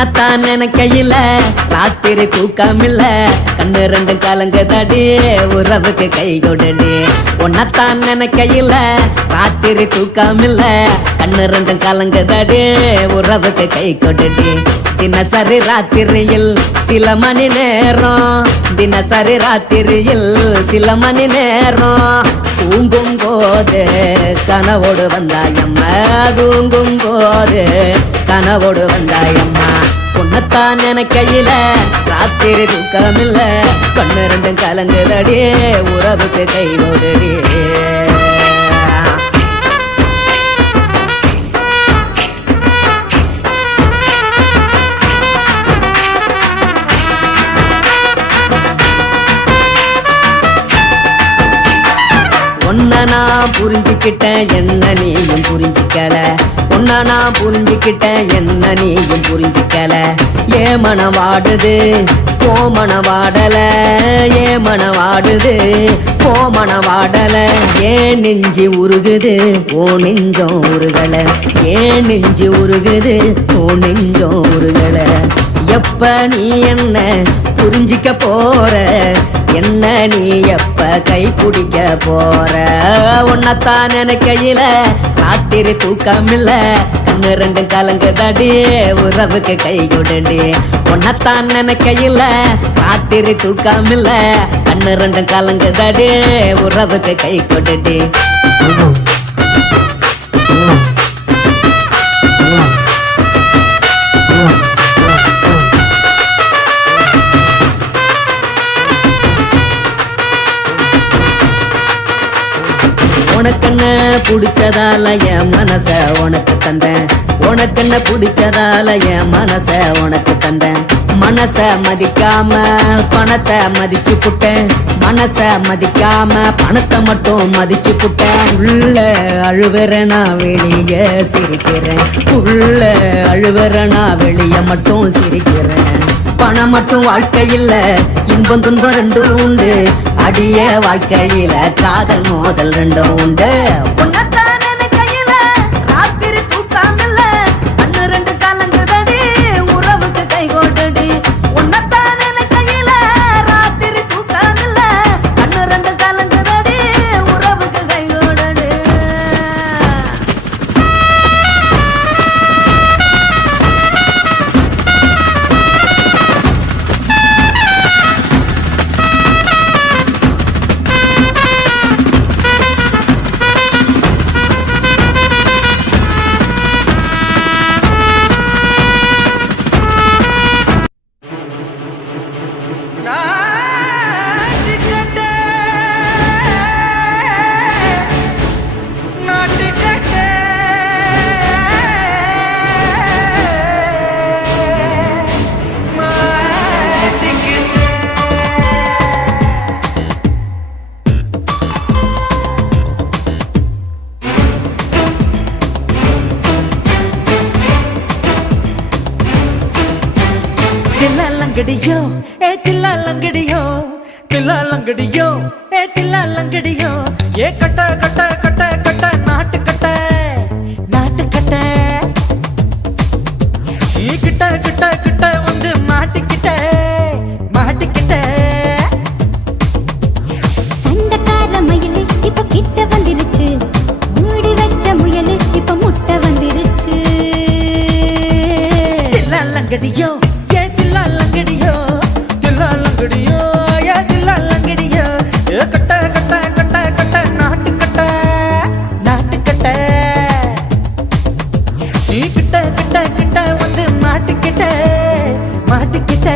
உன்னத்தான் நினைக்கையில ராத்திரி தூக்கமில்ல கண்ணு ரெண்டும் கலங்குதடி உறவுக்கு கை கொடுடி உன்னத்தான் நினைக்கையில ராத்திரி தூக்கமில்ல கண்ணு ரெண்டும் கலங்குதடி உறவுக்கு கை கொடுடி தினசரி ராத்திரியில் சில மணி நேரம் தினசரி ராத்திரியில் சில மணி நேரம் தூங்கும் போது கனவோடு வந்தாயம்மா தூங்கும் போது கனவோடு வந்தாயம்மா உன்னத்தான் நினைக்கையில ராத்திரி தூக்கமில்ல கண்ணு ரெண்டும் கலங்குதடி உறவுக்கு கை கொடுடி உன்ன நான் புரிஞ்சுக்கிட்டேன் என்ன நீயும் புரிஞ்சிக்கல உன்ன நான் புரிஞ்சுக்கிட்டேன் என்ன நீயும் புரிஞ்சிக்கல ஏ மனம் வாடுது போ மனம் வாடல ஏ மனம் வாடுது போ மனம் வாடல ஏன் நெஞ்சு உருகுது ஓ நெஞ்சம் உருகல ஏன் நெஞ்சு உருகுது ஓ நெஞ்சம் உருகல எப்ப நீ என்ன புரிஞ்சிக்க போற என்ன நீ எப்ப கை பிடிக்க போற உன்னத்தான் நினைக்கையில ராத்திரி தூக்கமில்ல கண்ணு ரெண்டும் கலங்குதடி உறவுக்கு கை கொடுடி உன்னத்தான் நினைக்கையில ராத்திரி தூக்கமில்ல கண்ணு ரெண்டும் கலங்குதடி உறவுக்கு கை கொடுடி உனக்கென்ன பிடிச்சதால என் மனச உனக்கு தந்தேன் உனக்கென்ன பிடிச்சதால என் மனச உனக்கு தந்தேன் மனச மதிக்காம பணத்தை மதிச்சு புட்டேன் மனச மதிக்காம பணத்தை மட்டும் மதிச்சு புட்டேன் உள்ள அழுவற நான் வெளிய சிரிக்கிறேன் உள்ள அழுவற நான் வெளிய மட்டும் சிரிக்கிறேன் பணம் மட்டும் வாழ்க்கையில் இன்பம் துன்பம் ரெண்டும் உண்டு அடிய வாழ்க்கையில காதல் மோதல் ரெண்டும் உண்டு உன்னத்தான் நினைக்கையில ராத்திரி தூக்கமில்ல கண்ணு ரெண்டு கலங்குதடி உறவுக்கு கை கொடுடி உன்னத்தான் நினைக்கையில ராத்திரி தூக்கமில்ல கண்ணு ரெண்டு கலங்குதடி உறவுக்கு கை கொடுடி லங்கடியோ ஏ தில்லா லங்கடியோ தில்லா லங்கடியோ ஏ தில்லா லங்கடியோ ஏ கட்ட கட்ட கட்ட கட்ட நாட்டு கட்ட நாட்டு கட்ட நீ கிட்ட கிட்ட கிட்ட வந்து மாட்டிக்கிட்ட மாட்டிக்கிட்ட சண்டக்கார மயிலு இப்ப கிட்ட வந்துருச்சு மூடி வச்ச முயலு இப்ப முட்டை வந்துருச்சு தில்லா லங்கடியோ தில்லா லங்கடியோ ஏ தில்லா லங்கடியோ ஏ கட்ட கட்ட கட்ட கட்ட நாட்டு கட்ட நாட்டு கட்ட நீ கிட்ட கிட்ட கிட்ட வந்து மாட்டிக்கிட்ட மாட்டிக்கிட்ட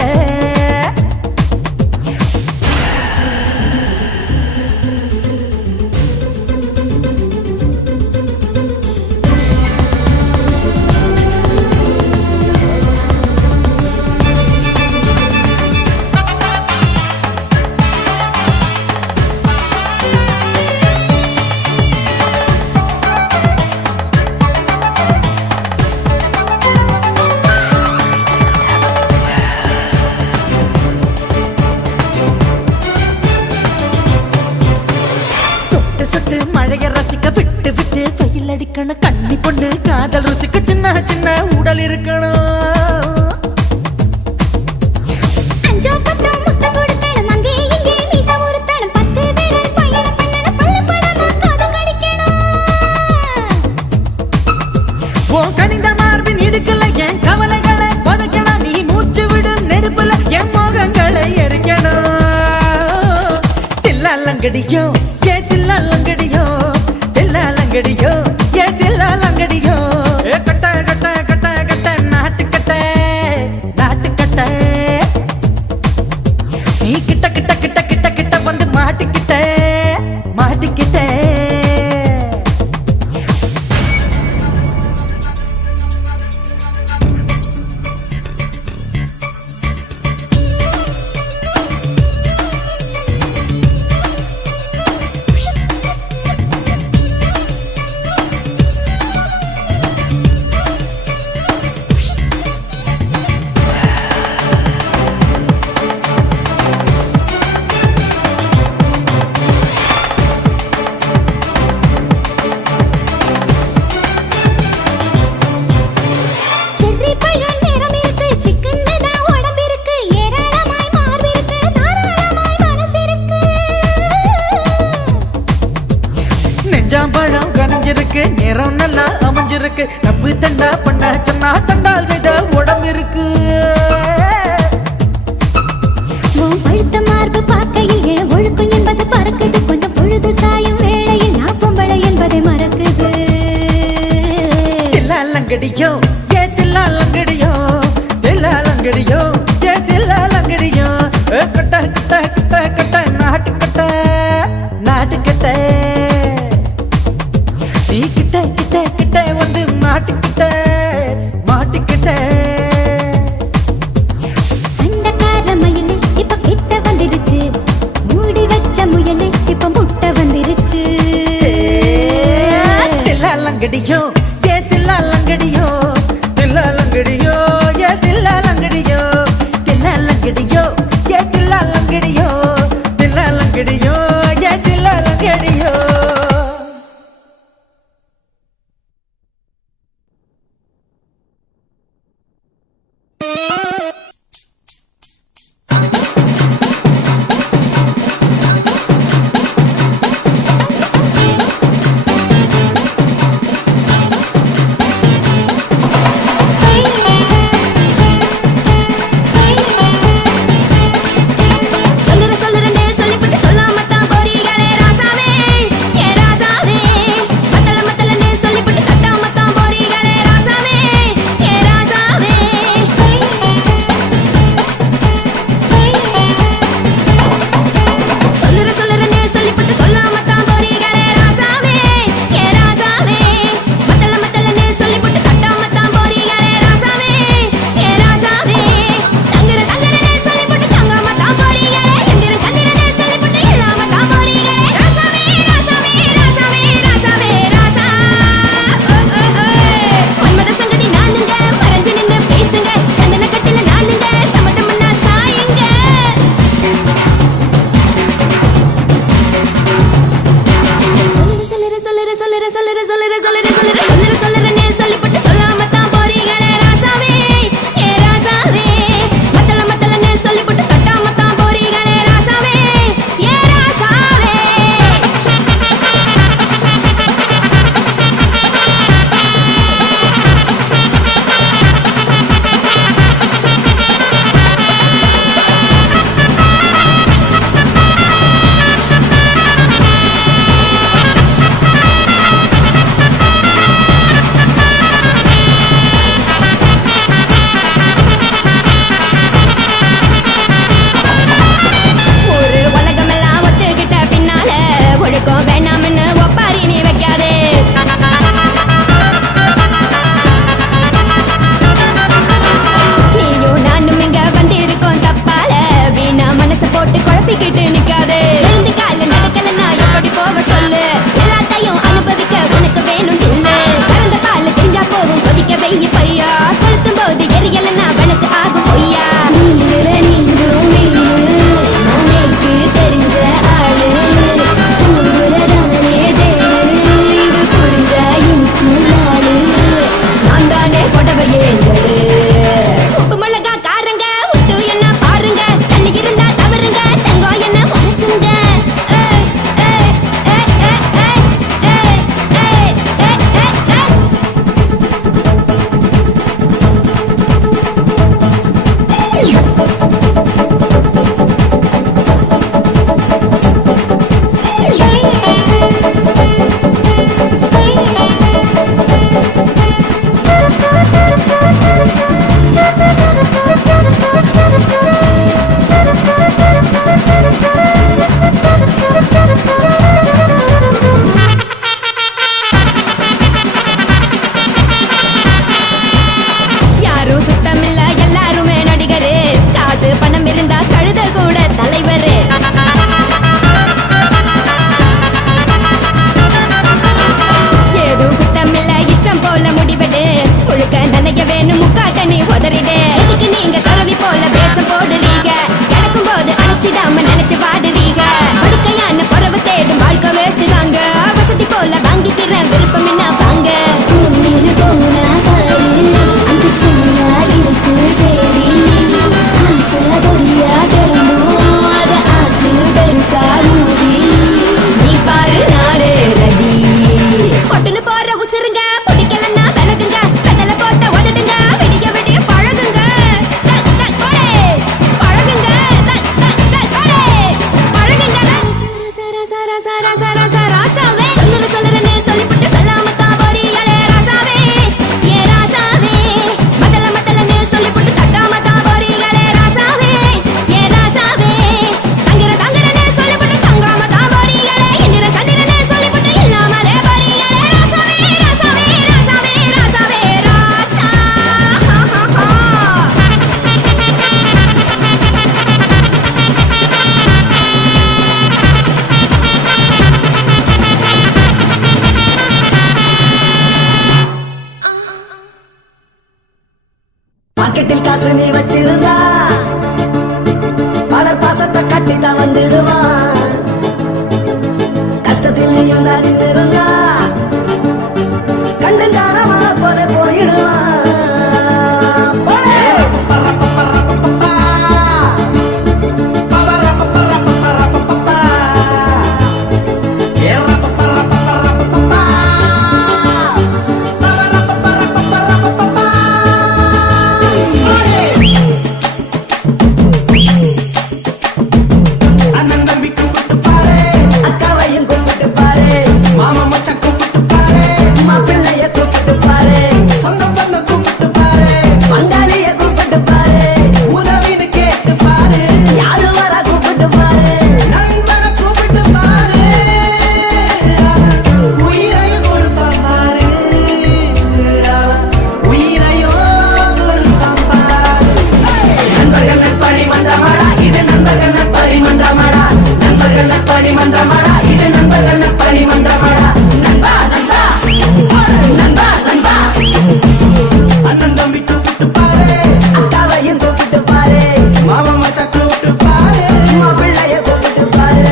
மழைய ரசிக்க விட்டு விட்டு வெயில் அடிக்கணும் கண்ணி பொண்ணு காதல் ருசிக்க சின்ன சின்ன உடல் இருக்கணும் மார்பின் இடுக்கல என் கவலைகளை புதைக்கணும் நீ மூச்சு விடும் நெருப்புல என் மோகங்களை எரிக்கணும் தில்லாலங்கடியோ ஏ தில்லாலங்கடியோ தில்லாலங்கடியோ ஏ தில்லாலங்கடியோ ஏ கட்ட கட்ட கட்ட கட்ட நாட்டுக்கட்ட நாட்டுக்கட்ட நீ கிட்ட கிட்ட கிட்ட கிட்ட கிட்ட வந்து மாட்டிக்கிட்ட மாட்டிக்கிட்ட செர்ரி பழம் நிறம் இருக்கு சிக்கன்னுதா உடம்பிருக்கு ஏராளமாய் மார்பிருக்கு தாராளமாய் மனசிருக்கு நெஞ்சாம்பழம் கனிஞ்சிருக்கு நிறம் நல்லா அமைஞ்சிருக்கு தப்பு தண்டா பண்ண சொன்னா தண்டால் செய்த உடம்பு இருக்கு உன் பழுத்த மார்பு பார்க்கையில் என் ஒழுக்கம் என்பது பறக்குது கொஞ்சம் பொழுது சாயும் வேளையில் நான் பொம்பளை என்பதை மறக்குது தில்லாலங்கடியோ ஏ தில்லாலங்கடியோ தில்லாலங்கடியோ ஏ தில்லாலங்கடியோ கட்ட கட்ட கட்ட கட்ட நாட்டுக்கட்ட நாட்டுக்கட்ட நீ கிட்ட கிட்ட கிட்ட வந்து மாட்டிக்கிட்ட மாட்டிக்கிட்ட சண்டைக்கார மயிலு இப்ப கிட்ட வந்துருச்சு மூடி வச்ச முயலு இப்ப முட்டை வந்துருச்சு தில்லாலங்கடியோ ஏ தில்லாலங்கடியோ தில்லாலங்கடியோ ஏ தில்லாலங்கடியோ தில்லாலங்கடியோ ஏ தில்லாலங்கடியோ தில்லாலங்கடியோ ஏ தில்லாலங்கடியோ சொல்லுறேன்னு சொல்லிவிட்டு சொல்லாமத்தான் போறீங்களே ராசாவே ஏ ராசாவே மத்தலன்னு சொல்லிவிட்டு தட்டாமத்தான் போறீங்களே ராசாவே ஏ ராசாவே சொல்லுறேன்னு சொல்லிவிட்டு சொல்லாமத்தான் போறீங்களே ராசாவே ஏ ராசாவே மத்தலன்னு சொல்லிவிட்டு தட்டாமத்தான் போறீங்களே ராசாவே ஏ ராசாவே தங்குறேன்னு சொல்லிவிட்டு தங்காமத்தான் போறீங்களே எந்திரம் கண்ணிரனே சொல்லிவிட்டு இல்லாமத்தான் போறீங்களே ராசாவே ராசாவே ராசாவே ராசாவே ராசா மன்மத சங்கதி நானுங்க மறைஞ்சு நின்னு பேசுங்க சந்தன கட்டில நானுங்க சம்மதம்னா சாயுங்க சொல்லுறேன்னு சொல்லிவிட்டு சொல்லாமத்தான் போறீங்களே ராசாவே ஏ ராசாவே மத்தலன்னு சொல்லிவிட்டு தட்டாமத்தான் போறீங்களே ராசாவே ஏ ராசாவே ஒரு உலகமெல்லாம் ஒத்துக்கிட்ட பின்னால ஒழுக்கம் வேணாம்னு ஒப்பாரி நீ வைக்காதே நீயும் நானும் இங்க வந்திருக்கோம் தப்பால வீணா மனசை போட்டு குழப்பிக்கிட்டு நிக்காதே எழுந்து கால நடக்கலன்னா எப்படி போவ சொல்லு எல்லாத்தையும் அனுபவிக்க உனக்கு வேணும் இல்ல கறந்த பால் தெரிஞ்சா போகும் கொதிக்க வெய்ய பையா கொளுத்தும் போது எரியலன்னா விளக்கு ஆகும் பொய்யா நீங்களும் நானேக்கு தெரிஞ்ச ஆளு தூங்குறதானே தேடு இது புரிஞ்ச எனக்கு நாளு நான் தானே புடவையே உப்பு மிளகா காரங்க உத்து என்ன பாருங்க தள்ளி இருந்தா தவறுங்க தங்கம் என்ன மனசுங்க பணம் இருந்தா கழுத கூட தலைவர். ஏதும் குத்தமில்ல இஷ்டம் போல முடிவெடு. முழுக்க நனைய வேணும் முக்காட்ட நீ உதறிடு. இதுக்கு நீங்க கலவி போல வேஷம் போடுறீங்க. கிடக்கும் போது அணைச்சிடாம நினைச்சு பாடுறீங்க. படுக்கையான பறவை தேடும் வாழ்க்கை வேஸ்ட் தாங்க. வசதி போல வாங்கிக்கிறேன் விருப்பம் என்ன வாங்க. நீ பாரு நாரே ரதி பொட்டுன்னு போற உசுருங்க. பிடிக்கலன்னா விலகுங்க. கதல போட்ட உதடுங்க. விடிய விடிய பழகுங்க. பழகுங்க பழகுங்க. ராசாவே சொல்லுறன்னு சொல்லிவிட்டு சொல்லாமத்தான் போறீங்களே ராசாவே. ஏ ராசாவே மத்தலன்னு சொல்லிவிட்டு தட்டாமத்தான் போறீங்களே ராசாவே. ஏ ராசாவே தங்குறன்னு சொல்லிவிட்டு தங்காமத்தான் போறீங்களே. இந்திர சந்திரன்னு சொல்லிவிட்டு இல்லாமலே போறீங்களே ராசாவே ராசாவே ராசாவே ராசாவே ராசா. பாக்கெட்டில் காசு நீ வச்சிருந்தா பலர் பாசத்தை கட்டி தான் வந்துடுவான். கஷ்டத்தில் நீயும் தான் நின்னிருந்தா கண்டு தானமா போத போயிடுவான். அக்காவையும் கூப்பிட்டு பாரு. மாமா மச்சான் கூப்பிட்டு பாரு. மாப்பிள்ளைய கூப்பிட்டு பாரு. சொந்த பந்த கூப்பிட்டு பாரு. பங்காளிய கூப்பிட்டு பாரு. உதவின்னு கேட்டு பாரு. யாரு வர கூப்பிட்டு பாரு. நண்பனை கூப்பிட்டு பாரு. உயிரையும் கொடுப்பான் பாரு. உயிரையும் கொடுப்பான் பாரு. நண்பர்கள் நட்பணி மன்றமாடா இது நண்பர்கள் நட்பணி மன்றமாடா. நண்பர்கள் நட்பணி மன்றமாடா இது நண்பர்கள் நட்பணி மன்றமாடா. நண்பா நண்பா நண்பா நண்பா. அண்ணன் தம்பி கூப்பிட்டு பாரு. அக்காவையும் கூப்பிட்டு பாரு. மாமா மச்சான் கூப்பிட்டு பாரு. மாப்பிள்ளைய கூப்பிட்டு பாரு.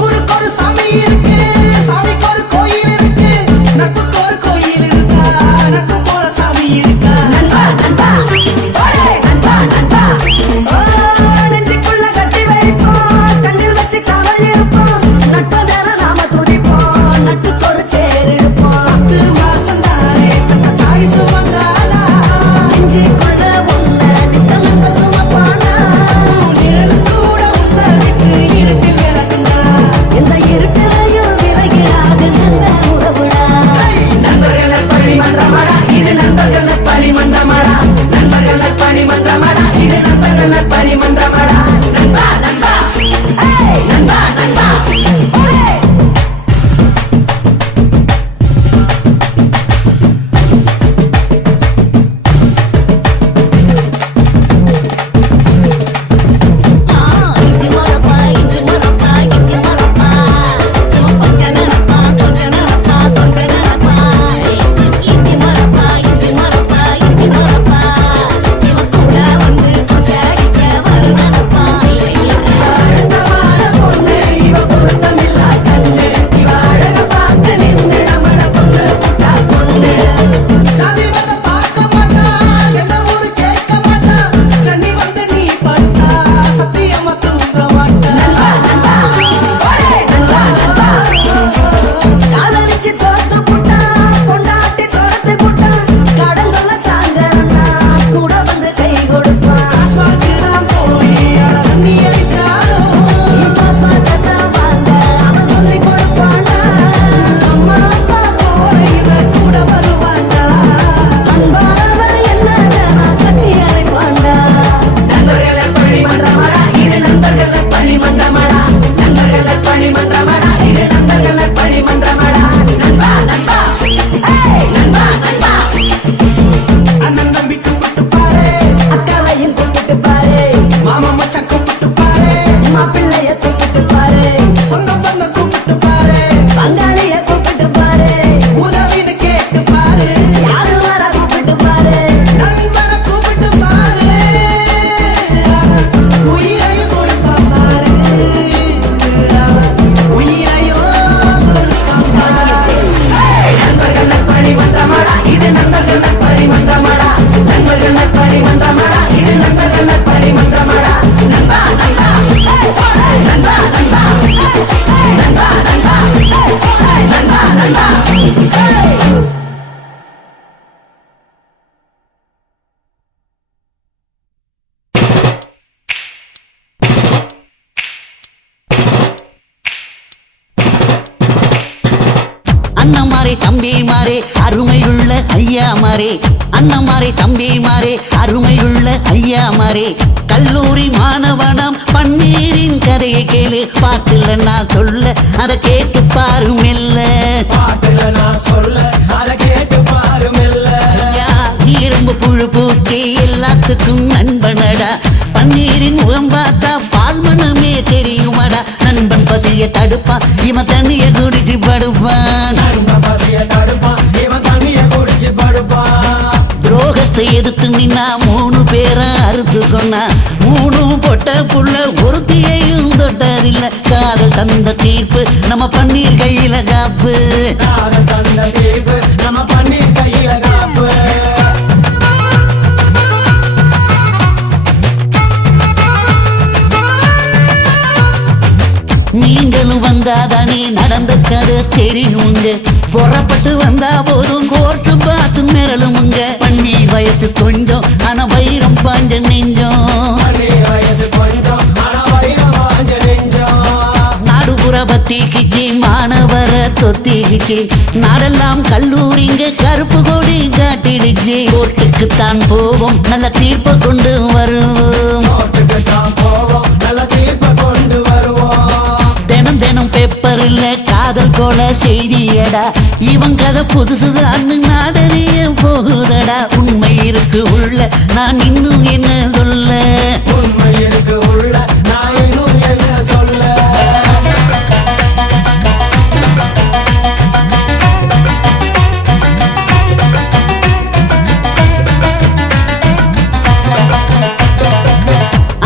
ஊருக்கு ஒரு சாமி இருக்கு. சாமிக்கு ஒரு கோயில் இருக்கு. நட்புக்கு ஒரு கோயில் இருக்கா. நட்பு போல சாமி இருக்கா. நண்பா நண்பா ஓடே நண்பா நண்பா. ஓ நெஞ்சுக்குள்ள கட்டி வைப்போம். கண்ணில் வச்சு காவல் இருப்போம். நட்பதான நாம துதிப்போம். நட்புக்கு ஒரு தேர் எடுப்போம். 10 மாசம் தானே அந்த தாய் சுமந்தாளா. நெஞ்சுக்குள்ள உன்னை நித்தம் சுமப்பானா. நிழல் கூட உன்னை விட்டு இருட்டில் விலகுனா. இந்த இருட்டிலையும் விலகிறாக நல்ல உறவுடா. நண்பர்கள் நட்பணி மன்றமாடா இது நண்பர்கள் நட்பணி மன்றமாடா. நண்பர்கள் நட்பணி மன்றமாடா இது நண்பர்கள் நட்பணி மன்றமாடா. நண்பா நண்பா ஏய் நண்பா நண்பா ஓடே. இந்தி மரப்பா அண்ணமாரே தம்பிமாரே அருமையுள்ள ஐயாமாரே, அண்ணமாரே தம்பிமாரே அருமையுள்ள ஐயாமாரே. கல்லூரி மாணவனாம் பன்னீரின் கதையை கேளு, பாட்டுல நான் சொல்ல அதை கேட்டு பாரு மெல்ல. பாட்டுல நான் சொல்ல அதை கேட்டு பாரு மெல்ல. இரும்பு புழு பூச்சி எல்லாத்துக்கும் நண்பனடா, பன்னீரின் முகம் பார்த்தா பால்மனமே தெரியுமாடா. நண்பன் பசிய தடுப்பான், இவன் தண்ணிய குடிச்சு படுப்பான். நண்பன் பசிய தடுப்பான், இவன் தண்ணிய குடிச்சு படுப்பான். துரோகத்தை எதிர்த்து நின்னா 3 பேரை அறுத்து கொண்டா, 3 பொட்ட புள்ள ஒருத்தியையும் தொட்டதில்ல. காதல் தந்த தீர்ப்பு நம்ம பன்னீர் கையில காப்பு, காதல் தந்த தீர்ப்பு நம்ம பன்னீர் கையில காப்பு. நீங்களும் வந்தாதானே நடந்த கதை தெரியுங்க, புறப்பட்டு வந்தா போதும் கோர்ட்டு பார்த்து மிரளுமுங்க. பன்னீர் வயசு கொஞ்சம் ஆனா வைரம் பாஞ்ச நெஞ்சம், பன்னீர் வயசு கொஞ்சம் ஆனா வைரம் பாஞ்ச நெஞ்சம். நாடுபுற பத்திக்கிச்சு மாணவர தொத்திக்கிச்சு, நாடெல்லாம் கல்லூரிங்க கருப்பு கொடி காட்டிடுச்சு. கோர்ட்டுக்குத்தான் போவோம் நல்ல தீர்ப்பை கொண்டு வருவோம், கோர்ட்டுக்கு தான் போவோம் நல்ல தீர்ப்பை கொண்டு வருவோம். தினம் தினம் பேப்பர் இல்ல காதல் போல செய்தியடா, இவன் கதை புதுசுதான் நாடறிய போகுதடா. உண்மை இருக்கு உள்ள நான் இன்னும் என்ன சொல்ல, உண்மை இருக்கு உள்ள நான் இன்னும் என்ன சொல்ல.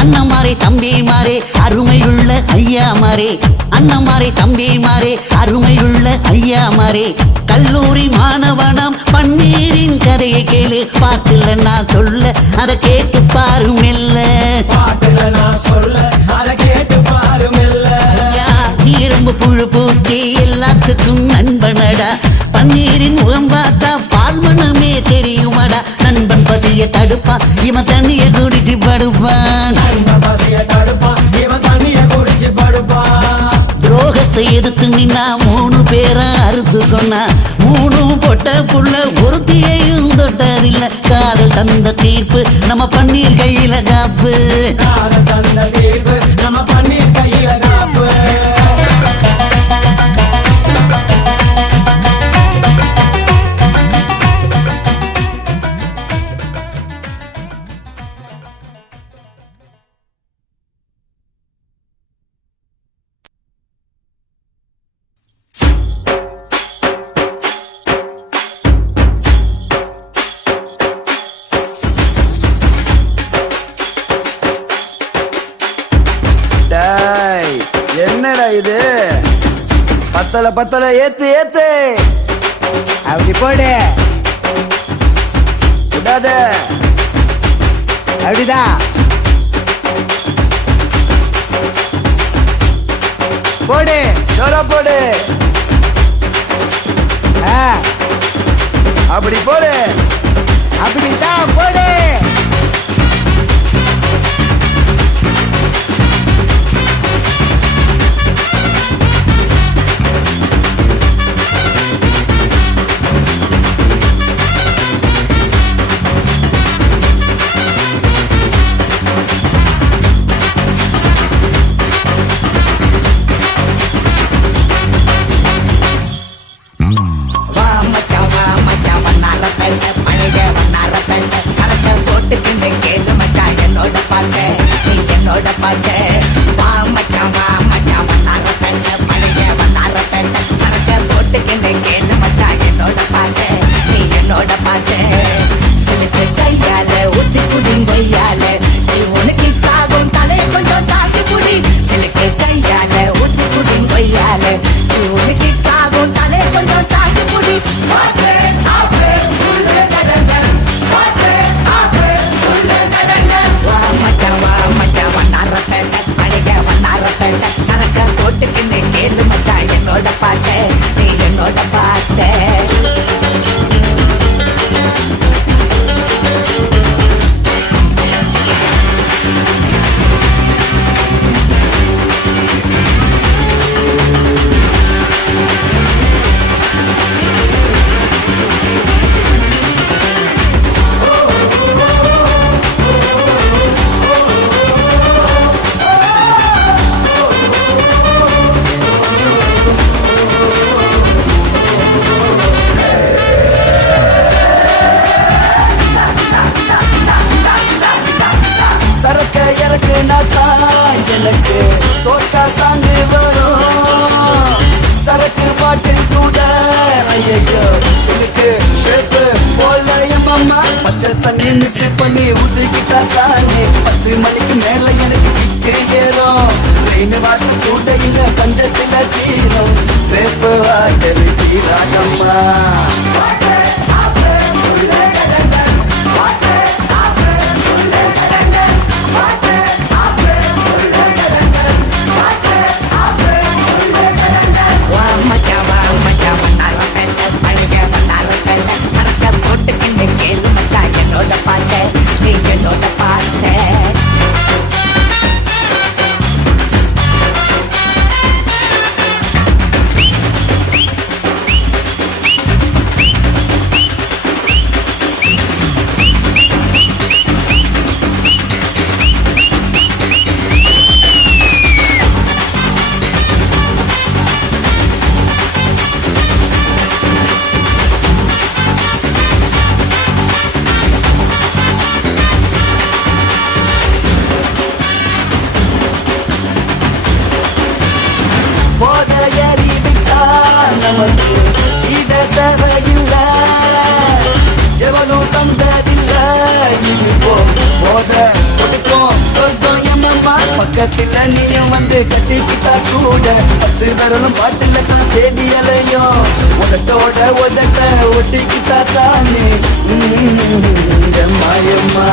அண்ணமாரே தம்பிமாரே அருமையுள்ள ஐயாமாரே, அண்ணமாரே தம்பிமாரே அருமையுள்ள ஐயாமாரே. கல்லூரி மாணவனாம் பன்னீரின் கதையை கேளு, பாட்டுல நான் சொல்ல அதை கேட்டு பாரு மெல்ல. பாட்டுல நான் சொல்ல அதை கேட்டு பாரு மெல்ல. இரும்பு புழு பூச்சி எல்லாத்துக்கும் நண்பனடா, பன்னீரின் முகம் பார்த்தா பால்மனமே தெரியுமாடா. நண்பன் பசிய தடுப்பான், இவன் தண்ணிய குடிச்சு படுப்பான். நண்பன் பசிய தடுப்பான், இவன் தண்ணிய குடிச்சு படுப்பான். துரோகத்தை எதிர்த்து நின்னா 3 பேரை அறுத்து கொண்டா, 3 பொட்ட புள்ள ஒருத்தியையும் தொட்டதில்ல. காதல் தந்த தீர்ப்பு நம்ம பன்னீர் கையில காப்பு, காதல் தந்த தீர்ப்பு நம்ம பன்னீர் கையில காப்பு. என்னடா இது? பத்தல ஏத்து ஏத்து, அப்படி போடு, விடாத. அப்படிதான் போடு, ஜோரா போடு, அப்படி போடு, அப்படிதான் போடு. சிலுக்கு ஷேப்பு போல என் அம்மா பச்சை தண்ணி மிக்ஸ் பண்ணி ஊத்திக்கிட்டா தானே 10 மணிக்கு மேல எனக்கு சிக்கு ஏறும் ட்ரெயின் வாட்டு கூட இல்ல பஞ்சத்துல தீரும் வேப்பு வாட்டரு தீராகம்மா பக்கத்துல நீயும் வந்து கட்டிக்கிட்டா கூட 10 விரலும் பாட்டுல தான் சேதி அலையும் உதட்டோட உதட்ட ஒட்டிக்கிட்டா தானே மாயம்மா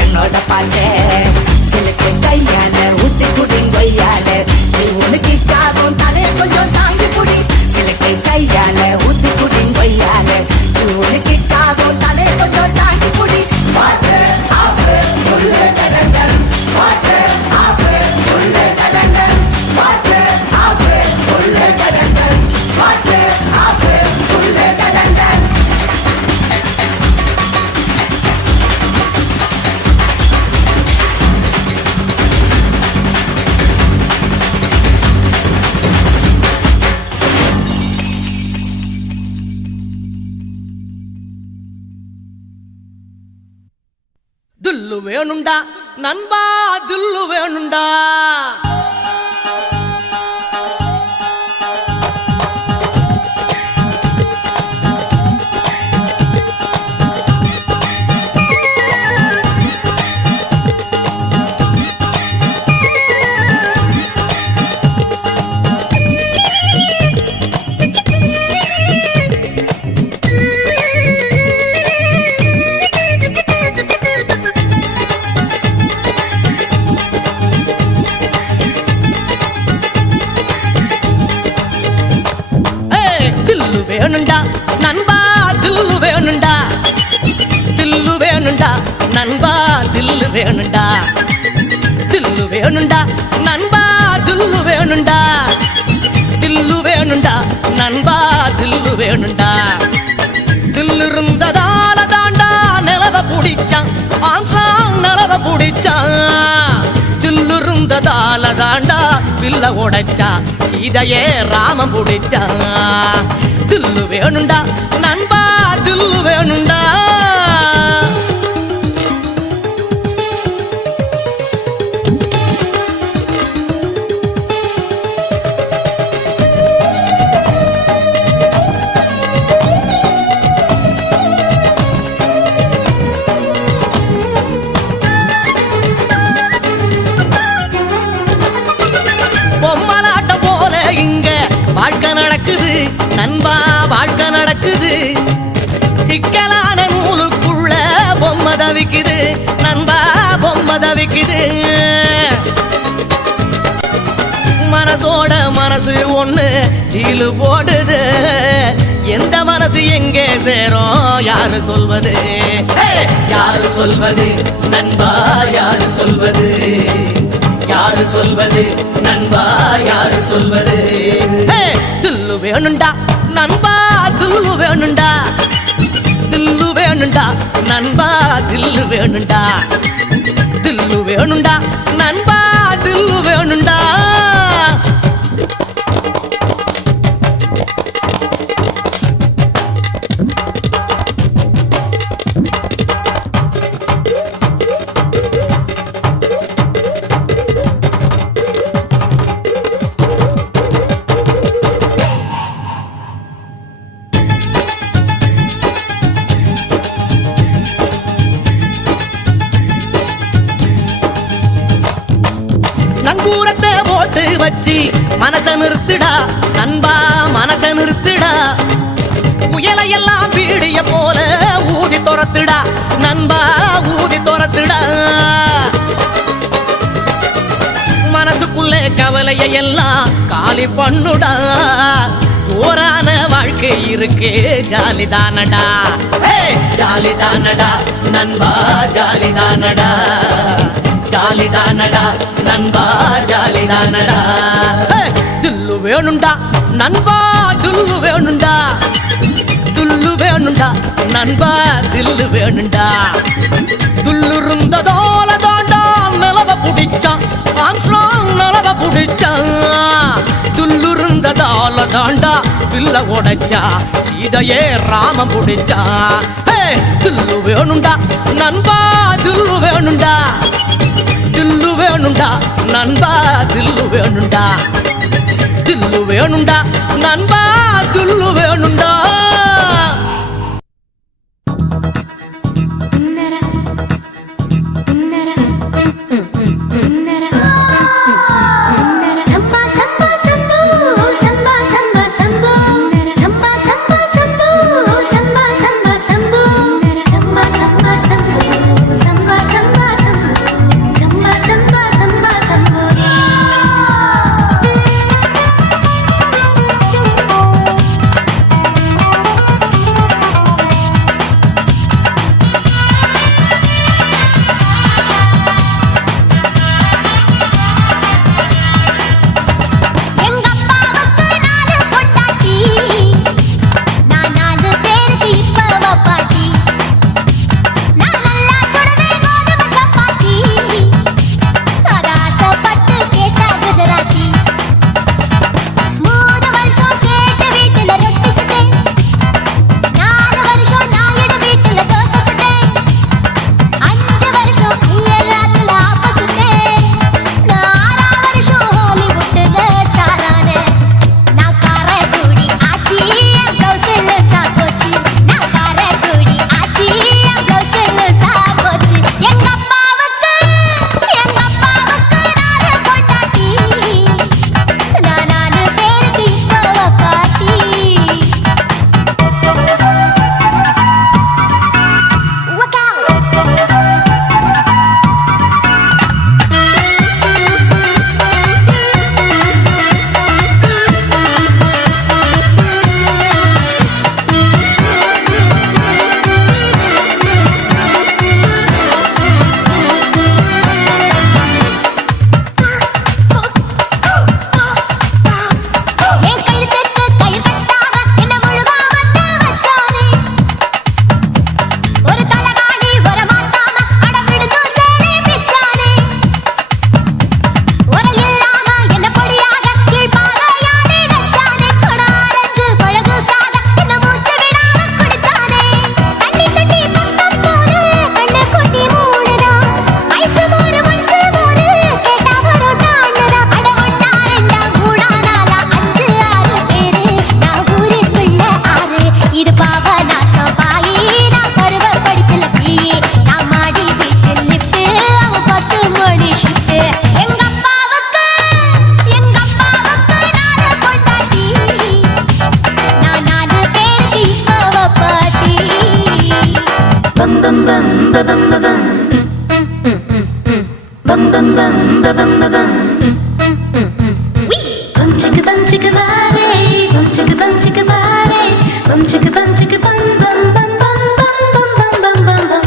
என்னோட பாட்டே சிலுக்கு கையால ஊத்தி குடி கொய்யால நீ உனக்கு காதும் தலை கொஞ்சம் சாங்கி குடி சிலுக்கு கையால ஊத்தி குடி கொய்யால நீ உனக்கு காதும் தலை கொஞ்சம் சாங்கி குடி பாட்டு ஆஃபே உள்ள கடந்தன் பாட்டு ஆஃபே உள்ள கடந்தன் பாட்டு ஆஃபே உள்ள கடந்தன் பாட்டு ஆஃபே உள்ள கடந்தன் தில்லு வேணுண்டா நண்பா தில்லு வேணுண்டா வேணுண்டா நண்பா தில்லு வேணுண்டா தில்லு வேணுண்டா நண்பா தில்லு வேணுண்டா தில்லு வேணுண்டா நண்பா தில்லு வேணுண்டா தில்லு வேணுண்டா நண்பா தில்லு வேணுண்டா தில்லு இருந்ததால தாண்டா நிலவ பிடிச்சான் ஆம்சாங் நிலவ பிடிச்சான் தில்லு இருந்ததால தாண்டா பில்ல உடைச்சா சீதையே ராமம் பிடிச்சா தில்லு வேணுண்டா நண்பா தில்லு வேணுண்டா பொம்மலாட்டம் போல இங்க வாழ்க்கை நடக்குது நண்பா வாழ்க்கை நடக்குது சிக்கலான நூலுக்குள்ள பொம்மை தவிக்குது நண்பா பொம்மை தவிக்குது மனசோட மனசு ஒண்ணு டீலு போடுது எந்த மனசு எங்கே சேரும் யாரு சொல்வது யாரு சொல்வது நண்பா யாரு சொல்வது யாரு சொல்வது நண்பா யாரு சொல்வது தில்லு வேணுண்டா நண்பா தில்லு வேணுண்டா வேணுண்டா நண்பா தில்லு வேணுண்டா தில்லு வேணுண்டா நண்பா தில்லு வேணுண்டா நங்கூரத்தை போட்டு வச்சு மனச நிறுத்துடா நண்பா மனச நிறுத்துடா புயலையெல்லாம் பீடிய போல ஊதி துரத்துடா நண்பா ஊதி துரத்துடா மனசுக்குள்ளே கவலையை எல்லாம் காலி பண்ணுடா ஜோரான வாழ்க்கை இருக்கு ஜாலிதானடா ஜாலிதானடா நண்பா ஜாலிதானடா ஜாலிதானடா நண்பா ஜாலிதானடா தில்லு வேணுண்டா நண்பா தில்லு வேணுண்டா தில்லு வேணுண்டா நண்பா தில்லு வேணுண்டா துல்லு இருந்ததோல தாண்டா நிலவ புடிச்சான் ஆம்ஸ்ட்ராங் நிலவ புடிச்சான் துல்லு இருந்ததால தாண்டா தில்ல உடைச்சா சீதையே ராம புடிச்சா தில்லு வேணுண்டா நண்பா தில்லு வேணுண்டா தில்லு வேணுண்டா நண்பா தில்லு வேணுண்டா தில்லு வேணுண்டா நண்பா தில்லு வேணுண்டா Bum, bum, bum, bum, bum, bum, bum, bum, bum.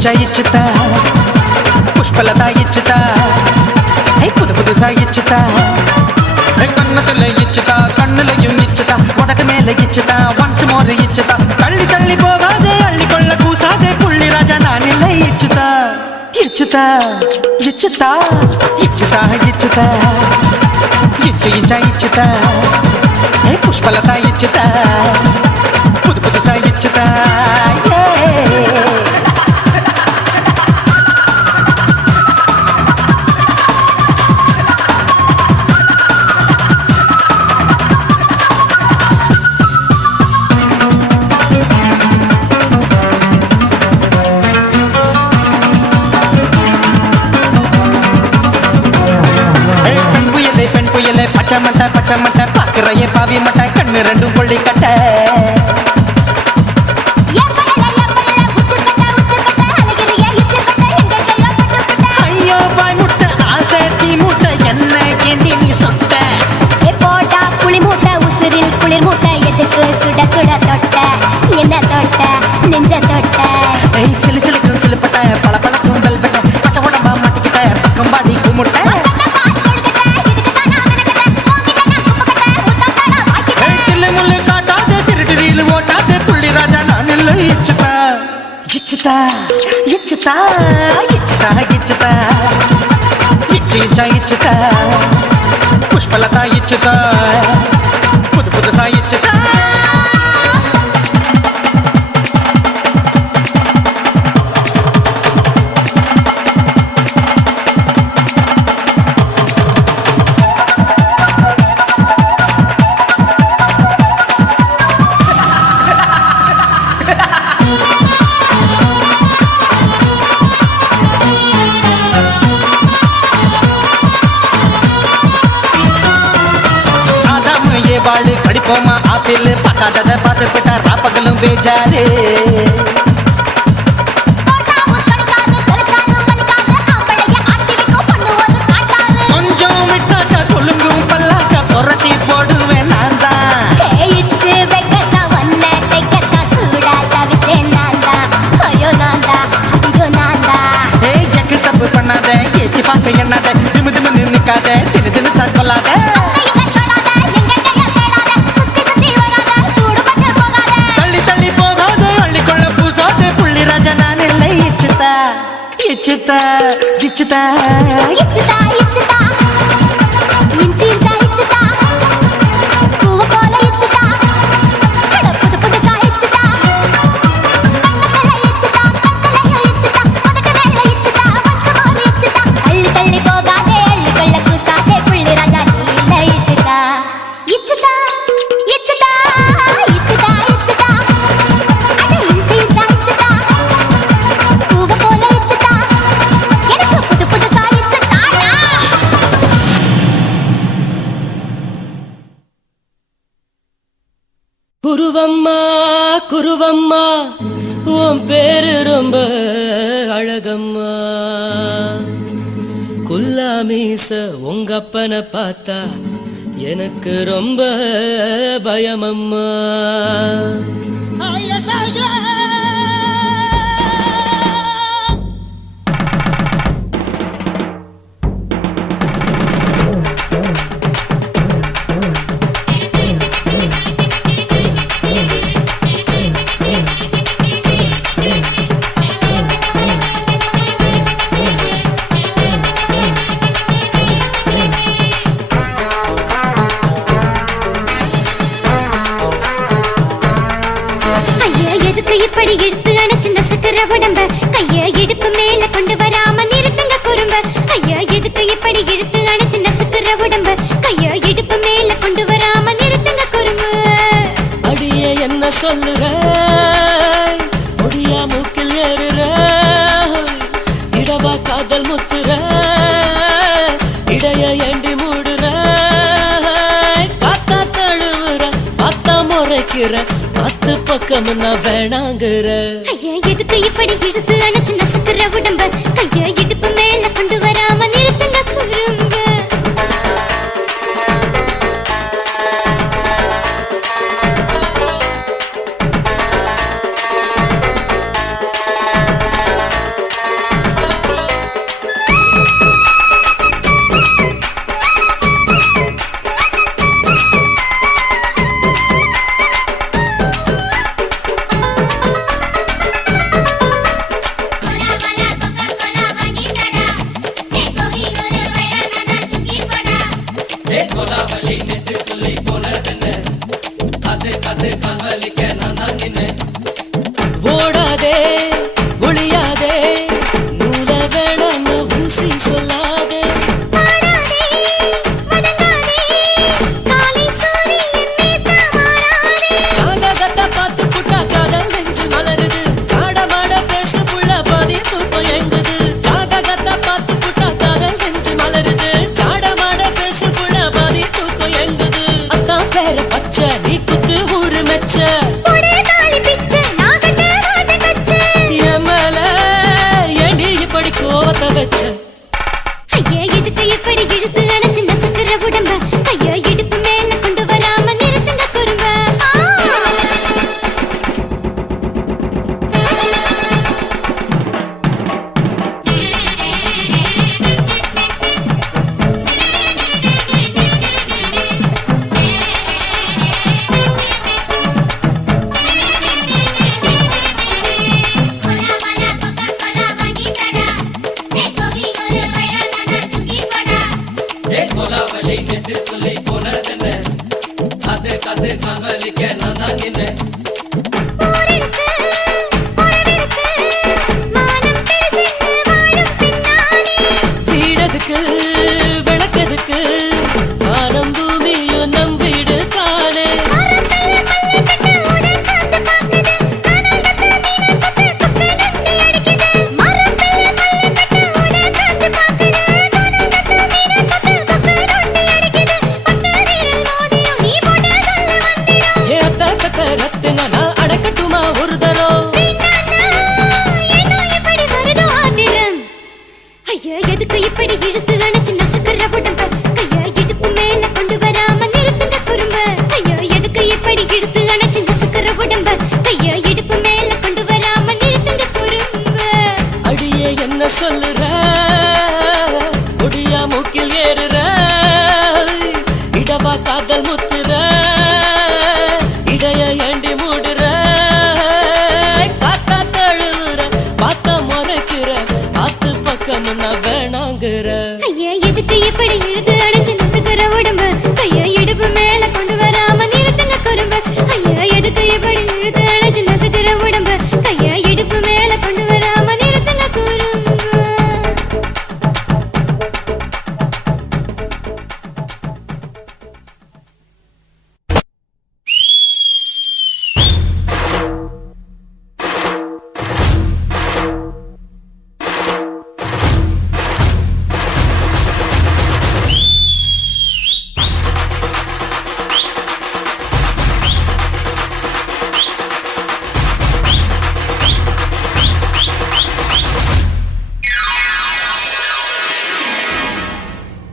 இச்சுதா Pushpalatha இச்சுதா புது புதுசா இச்சுதா கண்ணத்துல இச்சுதா கண்ணுலையும் இச்சுதா உனக்கு மேல இச்சுதா ஒன்ஸ் மோர் இச்சுதா தள்ளி தள்ளி போகாதே அள்ளி கொள்ள கூசாதே புள்ளி ராஜா நான் இல்லை இச்சுதா இச்சுதா இச்சுதா இச்சுதா இச்சுதா இச்சு இச்சா இச்சுதா புஷ்பலதா இச்சுதா புது புதுசா இச்சுதா பச்சை மட்டை பாக்குறையே பாவி மட்டை கண்ணு ரெண்டும் கொள்ளி கட்ட ஐயோ பாய் முட்டை ஆசை தீ முட்டை என்ன கேண்டி நீ சொட்ட போட்டா புளி மூட்டை உசுரில் குளிர் மூட்டை எதுக்கு சுட சுட தொட்ட என்ன தொட்ட நெஞ்ச தொட்ட சிலு சிலுக்கும் சிலுப்பட்ட பல பழக்கும் வெல்வெட்ட பச்சை உடம்பா மாட்டிக்கிட்ட பக்கம் பாடி குமுட்ட இச்சுதா இச்சுதா இச்சுதா இச்சுதா இச்சு இச்சா இச்சுதா புஷ்பலதா இச்சுதா புது புதுசா இச்சுதா வாழு கடிப்போமா ஆப்பிள் பார்க்காதத பார்த்து போட்டா ராப்பகலும் பேஜாரு கொஞ்சம் விட்டாக்க கொழுங்கும் பல்லாக்க புரட்டி போடுவேன் நான் தான் எக்கு தப்பு பண்ணாத ஏச்சு பார்க்க எண்ணாத திமு திமு நின்னுக்காத தின்னு தின்னு சார் கொள்ளாத இச்சுதா இச்சுதா இச்சுதா இச்சுதா இஞ்சி இஞ்சா இச்சுதா பூவ போல இச்சுதா புது புதுசா இச்சுதா கண்ணத்துல இச்சுதா கண்ணலையும் இச்சுதா உதட்டு மேல இச்சுதா வம்சமோர் இச்சுதா அள்ளி தள்ளி போகாதே அள்ளி கொள்ள கூசாதே புள்ளி ராஜா நீல இச்சுதா இச்சுதா இச்சுதா இச்சுதா இச்சுதா அட இஞ்சி இஞ்சா இச்சுதா பூவ போல இச்சுதா எனக்கு புது புதுசா இச்சுதானா குருவம்மா குருவம்மா உன் பேரு ரொம்ப அழகம்மா குல்லாமீச உங்க அப்பனை பார்த்தா எனக்கு ரொம்ப பயமம்மா இப்படி இழுத்து அணைச்சிருந்த சக்கர உடம்ப கைய இடுப்பு மேல கொண்டு வராம நிறுத்துங்க குறும்ப ஐயா எதுக்கு இப்படி இழுத்து அணைச்சிருந்த சக்கர உடம்ப கைய இடுப்பு மேல கொண்டு வராம நிறுத்துங்க குறும்ப அடிய என்ன சொல்லுற முடியா மூக்கில் ஏறுற இடவா காதல் முத்துற இடைய ஏண்டி மூடுற காத்தா தழுவுற பார்த்தா முறைக்கிற பத்து பக்கம் நான் வேணாங்கிற ஐயா எதுக்கு இப்படி இழுத்து அணைச்சிருந்த சக்கர உடம்ப கைய இடுப்பு மேல கொண்டு வராம நிறுத்துங்க குறும்ப கோவத்தை வச்ச ஐயா எதுக்கு இப்படி இழுத்து அணைச்சு நசுக்கிற உடம்ப ஐயா இடுப்பு மேல கொண்டு வராம நிறுத்துங்க குறும்ப வீடதுக்கு விளக்கதுக்கு வானம் பூமியும் நம் வீடு தானே ஏத்த கத்த ரத்தினா நான் அடக்கட்டுமா ஒரு தரம் ஐயா எதுக்கு இப்படி இழுத்து அணைச்சு நசுக்கிற உடம்ப ஐயா இடுப்பு மேல கொண்டு வராம நிறுத்துங்க குறும்ப ஐயா எதுக்கு இப்படி இழுத்து அணைச்சு நசுக்கிற உடம்ப ஐயா இடுப்பு மேல கொண்டு வராம நிறுத்துங்க குறும்ப அடியே என்ன சொல்லுற முடியா மூக்கில் ஏறுற இடவா காதல் முத்துற இடைய ஏண்டி மூடுற காத்தா தழுவுற பார்த்தா முறைக்கிற ஆத்து பக்கம் நான் வேணாங்கிற ஐயா எதுக்கு இப்படி இழுத்து அணைச்சு நசுக்கிற உடம்ப ஐயா இடுப்பு மேல கொண்டு வராம நிறுத்துங்க குறும்ப ஐயா எதுக்கு இப்படி இழுத்து அணைச்சு நசுக்கிற உடம்ப ஐயா இடுப்பு மேல கொண்டு வராம நிறுத்துங்க குறும்ப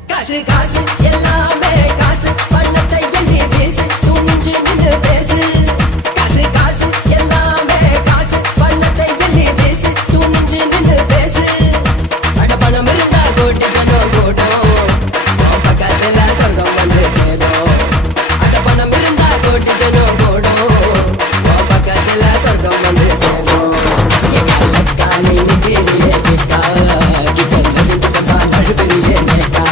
காசு காசு எல்லாமே காசு பணத்தை எண்ணி பேசு துணிஞ்சு நின்று பேசு காசு காசு எல்லாமே காசு பணத்தை எண்ணி பேசு துணிஞ்சு நின்று பேசு அட பணம் இருந்தா கோட்டி ஜனம் கூடும் பக்கத்துல சொந்தம் வந்து சேரும் அட பணம் இருந்தா கோட்டி ஜனம் கூடும் பக்கத்துல சொந்தம் வந்து சேரும் காலை நிற்கிறியே கிட்டா கிட்ட நெருங்கி வந்தா தழுவிறியே நேட்டா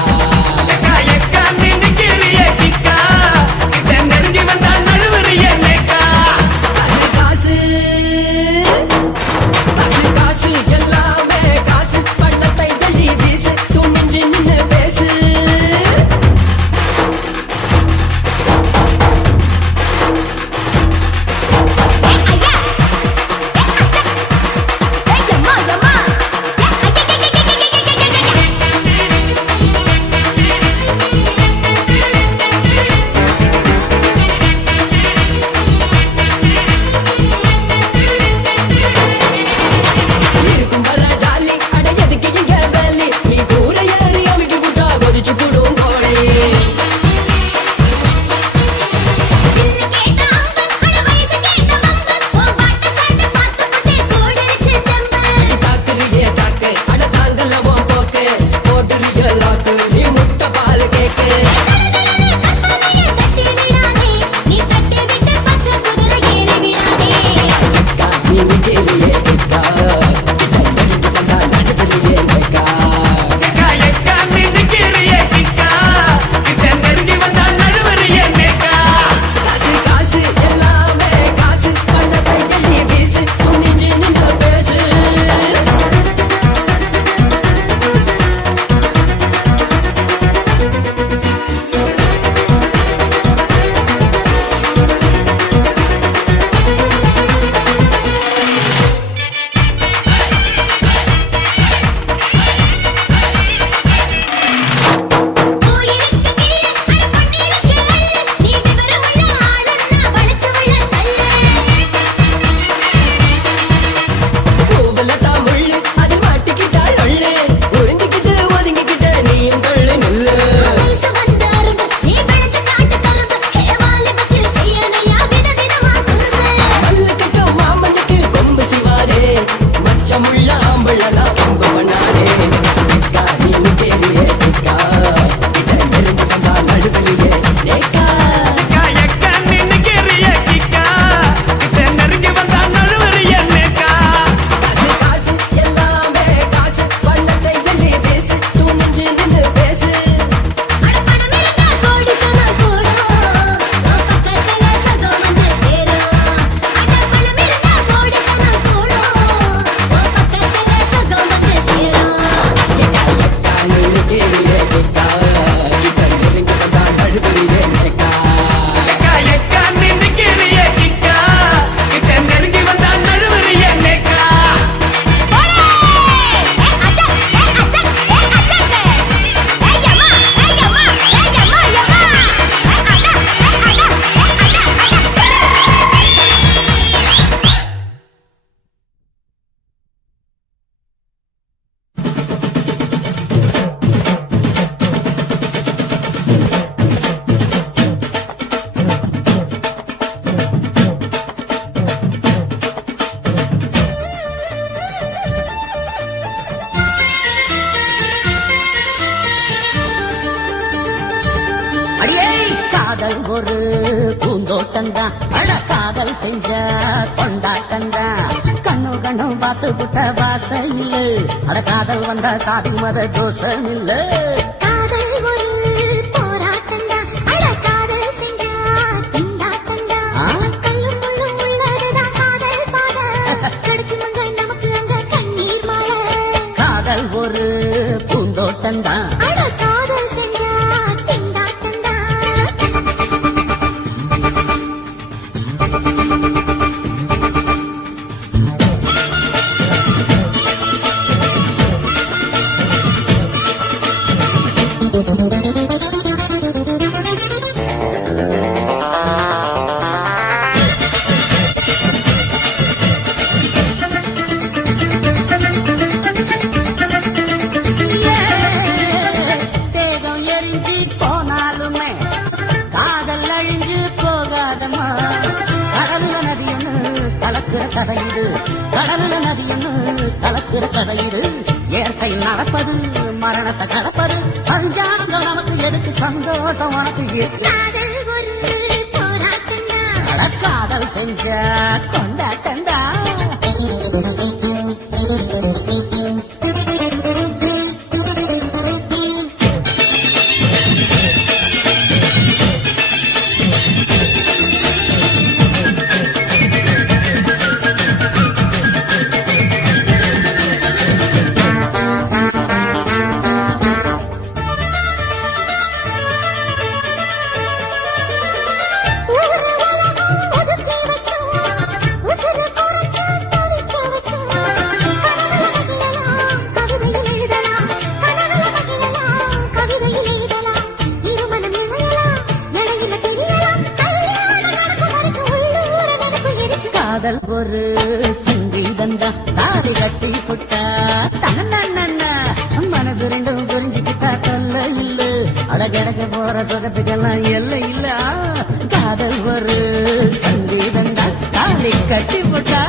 காதல் ஒரு பூந்தோட்டம்தான் அட காதல் செஞ்ச கொண்டாட்டம்தான் கண்ணு கண்ணும் பார்த்து புட்ட வாசம் இல்ல அட காதல் வந்தா சாதி மத தோஷம் இல்ல காதல் ஒரு போராட்டம்தான் அட காதல் செஞ்சா திண்டாட்டம்தான் கல்லும் முள்ளும் உள்ளதுதான் காதல் பாதை கிடைக்குமங்க நமக்கு அங்க கண்ணீர் மாலை காதல் ஒரு பூந்தோட்டம்தான் அட காதல் செஞ்சா திண்டாட்டம்தான் தேகம் எரிஞ்சு போனாலுமே காதல் அழிஞ்சு போகாதம்மா கடலுல நதி ஒண்ணு கலக்குற கதையிடு கடலுல நதி ஒண்ணு கலக்குற கதையிடு இயற்கை நடப்பது மரணத்தை கலப்பது பஞ்சாங்கம் நமக்கு எதுக்கு சந்தோஷம் உனக்கு எதுக்கு? காதல் ஒரு போராட்டம்தான் அட காதல் செஞ்ச கொண்டாட்டண்டா காதல் ஒரு சங்கீதந்தா தாடி கட்டி புட்டா தன்னா மனசு ரெண்டும் புரிஞ்சுக்கிட்டா தொல்ல இல்ல அடகடக்க போற சுகத்துக்கெல்லாம் எல்லை இல்ல காதல் ஒரு சங்கீதந்தா தாடி கட்டி புட்டா